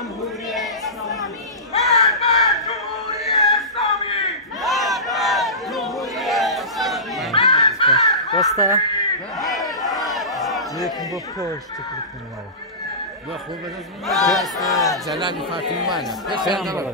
جمهوری اسلامی. مرگ بر جمهوری اسلامی. مرگ بر جمهوری اسلامی. Basta. Yakın bu post tekrar. لا خوب است جلال فاطمه معنا Tamam.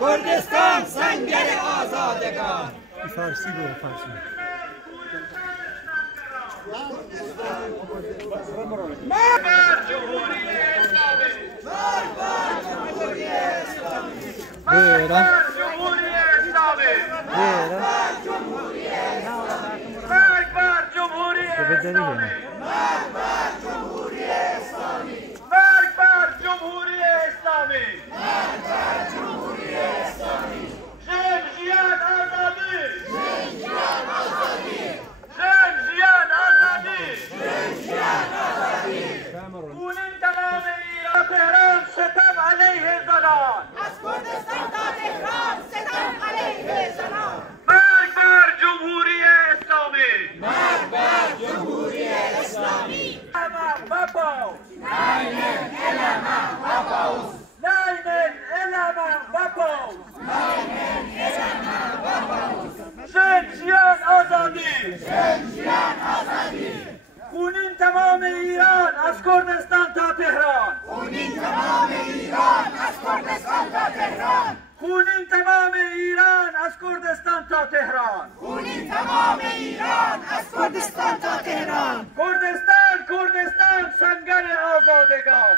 کردستان سنگر آزادگان. فارسی گو فارسی. مرگ بر جمهوری اسلامی. مرگ بر جمهوری اسلامی. مرگ بر جمهوری اسلامی. مرگ بر جمهوری اسلامی. مرگ بر جمهوری اسلامی. مرگ بر جمهوری اسلامی. مرگ بر جمهوری اسلامی. مرگ بر جمهوری اسلامی. جمهوریت آزادی. جمهوریت آزادی. جمهوریت آزادی. جمهوریت آزادی. خونین تمام ایران تهران ستم علیه زنان. از کردستان تا تهران ستم علیه زنان. مرگ بر جمهوری اسلامی. مرگ بر جمهوری اسلامی. Nein, Eleman, Wapphaus. شمشیان آزادی. خونین تمام ایران از کردستان تا تهران. خونین تمام ایران از کردستان تا تهران. خونین تمام ایران از کردستان تا تهران. خونین تمام ایران از کردستان تا تهران. کردستان سنگر آزادگان.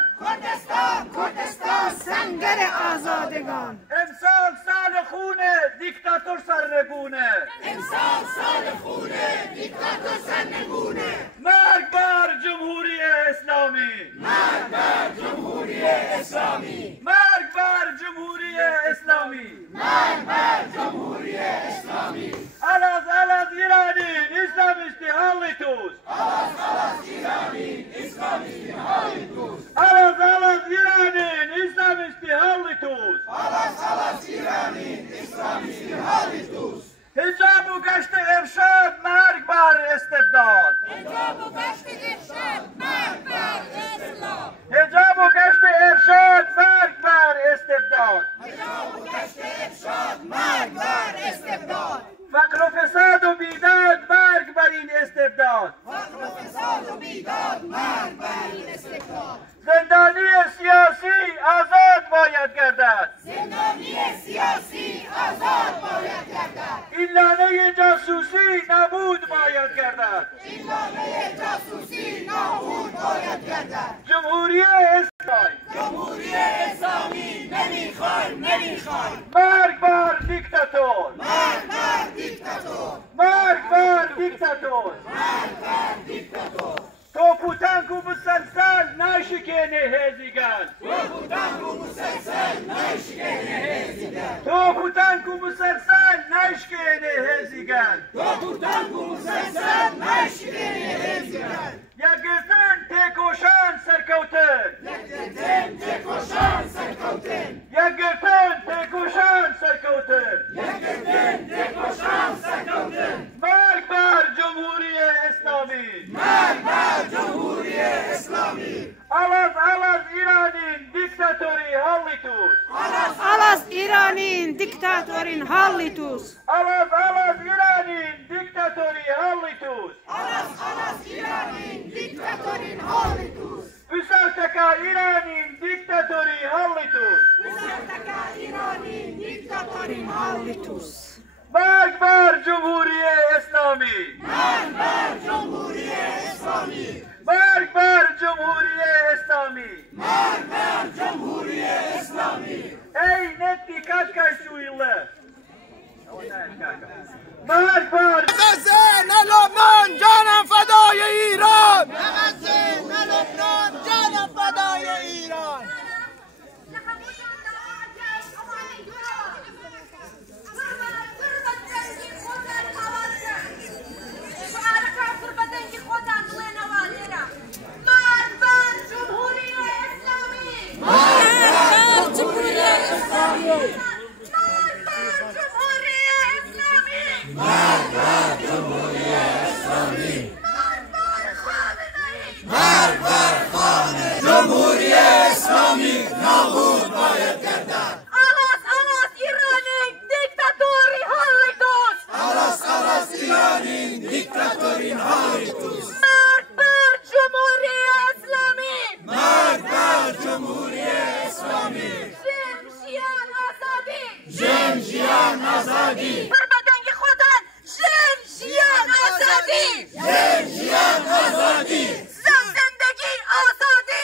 کردستان سنگر آزادگان. امسال سال خون دیکتاتور سرنگونه. امسال سال خون دیکتاتور سرنگونه. مرگ بر جمهوری اسلامی. مرگ بر جمهوری اسلامی. مرگ بر جمهوری اسلامی. مرگ بر جمهوری اسلامی. Alas İran'ın İslam iştihalli tuz. Alas İran'ın استبداد حجاب و گشت ارشاد مرگ بر اسلام حجاب و گشت ارشاد مرگ بر استبداد حجاب و گشت ارشاد مرگ بر استبداد فقر و فساد و بیداد مرگ بر این استبداد فقر و فساد و بیداد مرگ بر این استبداد زندانی سیاسی آزاد باید گردد زندانی سیاسی آزاد باید گردد این لانه جاسوسی نابود باید گردد این لانه جاسوسی نابود باید گردد جمهوری اسلامی جمهوری اسلامی نمیخوایم مرگ بر دیکتاتور مرگ بر دیکتاتور مرگ بر دیکتاتور توپ و تانک و مسلسل نشکنه هزیگن توپ و تانک و مسلسل نشکنه هزیگن یک گرتن تکوشان سرکوتن یک گرتن تکوشان سرکوتن مرگ بر جمهوری اسلامی Alas İran'ın diktatörü Hallitus. Alas İran'ın diktatorin Hallitus. Alas İran'ın diktatörü Hallitus. İran'ın diktatörün Hallitus Üsartaka İran'ın diktatörü Hallitus. İran'ın diktatörün Hallitus. Mark bar Cumhuriye İslami. مرگ بر جمهوری اسلامی Mark bar Cumhuriye İslami. مرگ بر جمهوری اسلامی Ey net dikkat kaçıyla. Mark bar غزه نه لبنان جانم فدای ایران غزه نه لبنان جانم فدای ایران جمهوری اسلامی نابود باید گردد Alas İran'ın diktatörü Hallitus Alas İran'ın diktatörün Hallitus مرگ بر جمهوری اسلامی مرگ بر جمهوری اسلامی شمشیان آزادی جمجیان آزادی بر بدنگ خودن شمشیان آزادی جمجیان آزادی زن زندگی آزادی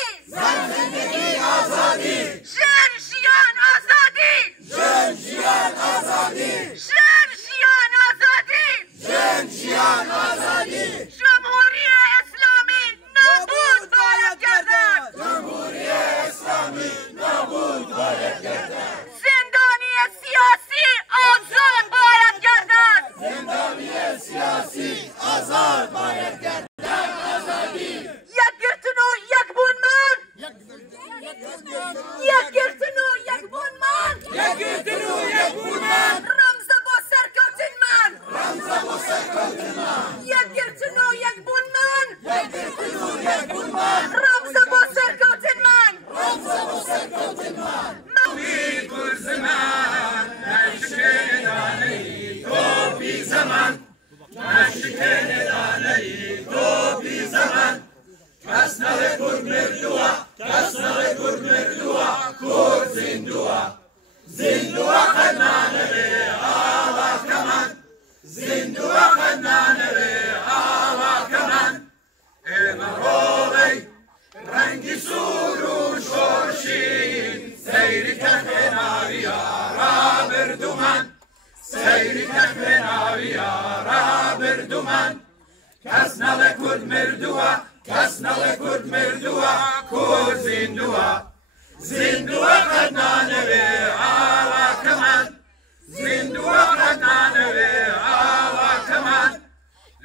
آزادی شمشیان آزادی جمجیان آزادی شمشیان آزادی جمجیان آزادی جمهوری اسلامی نابود باید گردد جمهوری اسلامی نابود باید گردد زندانی سیاسی آزاد باید گردد زندانی سیاسی آزاد باید گردد یک گرتن و یک بونمان یک گرتن و یک بونمان رمز با سرکوتن من یک گرتن و یک بونمان رمز با سرکوتن من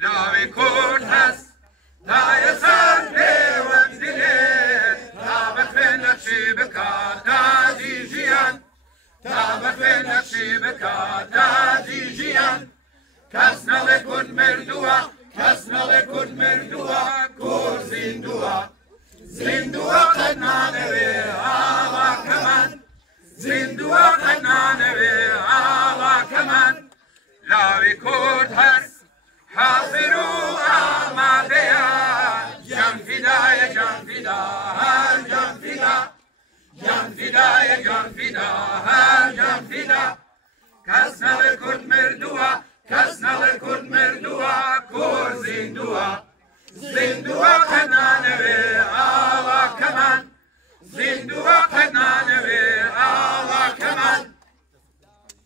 لاوی کرد هست تای سر پیوند دله تا بخوی نقشی بکار دادی جیان تا بخوی نقشی بکار دادی جیان کس نلکن مردوه کس ناله کرد مردووە کور زیندووە زیندووە قەت نانەوێ ئاڵاکەمان زیندووە قەت نانەوێ ئاڵاکەمان لاوی کورد هەست حاضر و ئامادەیە جان فیدایە جان فیدا هەر جان فیدا جان فیدایە جان فیدا هەر جان فیدا کەس نەڵێ کورد مردووە